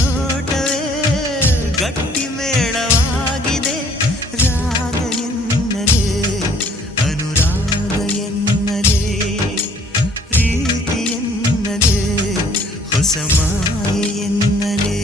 ನೋಟವೇ ಗಟ್ಟಿ ಮೇಳವಾಗಿದೆ. ರಾಗ ಎನ್ನಲೇ ಅನುರಾಗ ಎನ್ನಲೇ ಪ್ರೀತಿ ಎನ್ನಲೇ ಹೊಸ ಮಾಯೆ ಎನ್ನಲೇ.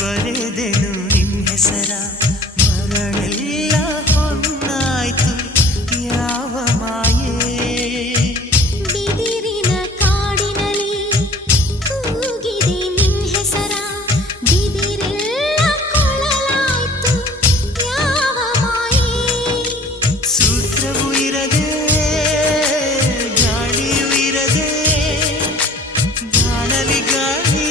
ಬರೆದೆನು ನಿನ್ನ ಹೆಸರ ಮರಳೆಲ್ಲ ಹೊನ್ನಾಯ್ತು ಯಾವ ಮಾಯೆ. ಬಿದಿರಿನ ಕಾಡಿನಲ್ಲಿ ಕೂಗಿದೆ ನಿನ್ನ ಹೆಸರ ಬಿದಿರೆಲ್ಲ ಕೊಳಲಾಯ್ತು ಯಾವ ಮಾಯೆ. ಸೂತ್ರವೂ ಇರದೆ ಗಾಳಿಯೂ ಇರದೆ ಗಾಳಲಿ ಗಾಳಿ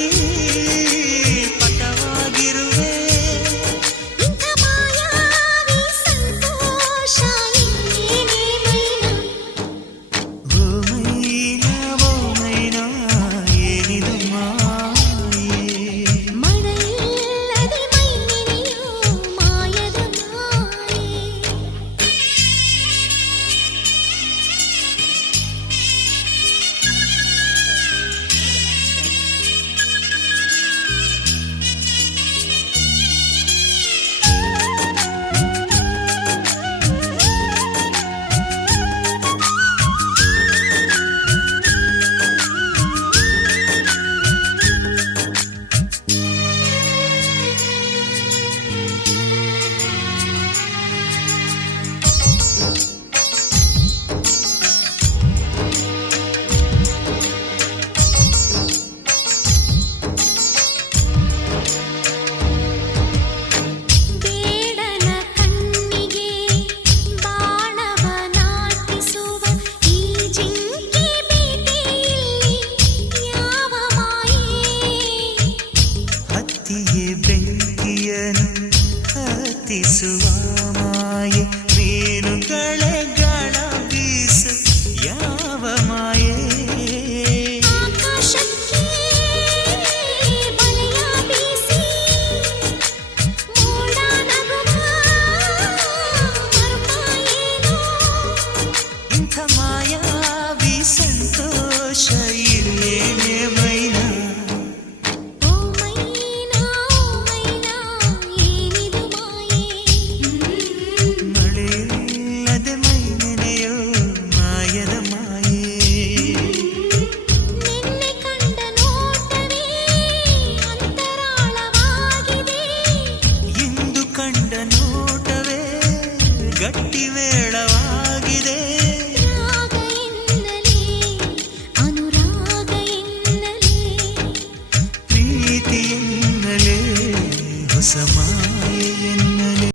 ಬೆಂಕಿಯನು ಹತ್ತಿಸುವ ಮಾಯೆ ಮೀನುಗಳೇ ಗಾಳ ಬೀಸು ಯಾವ ಮಾಯೆ. ಆಕಾಶಕ್ಕೆ ಬಲೆಯ ಬೀಸಿ ಮೋಡ ನಗುವ ಮರುಪಾಯೇನೋ. ಇಂಥ ಮಾಯಾವಿ ಸಂತೋಷ ಇಲ್ಲೇನೆ ಮೈನಾ. ಕಂಡ ನೋಟವೇ ಗಟ್ಟಿ ಮೇಳವಾಗಿದೆ. ರಾಗ ಎನ್ನಲೇ ಅನುರಾಗ ಎನ್ನಲೇ ಪ್ರೀತಿ ಎನ್ನಲೇ ಹೊಸ ಮಾಯೆ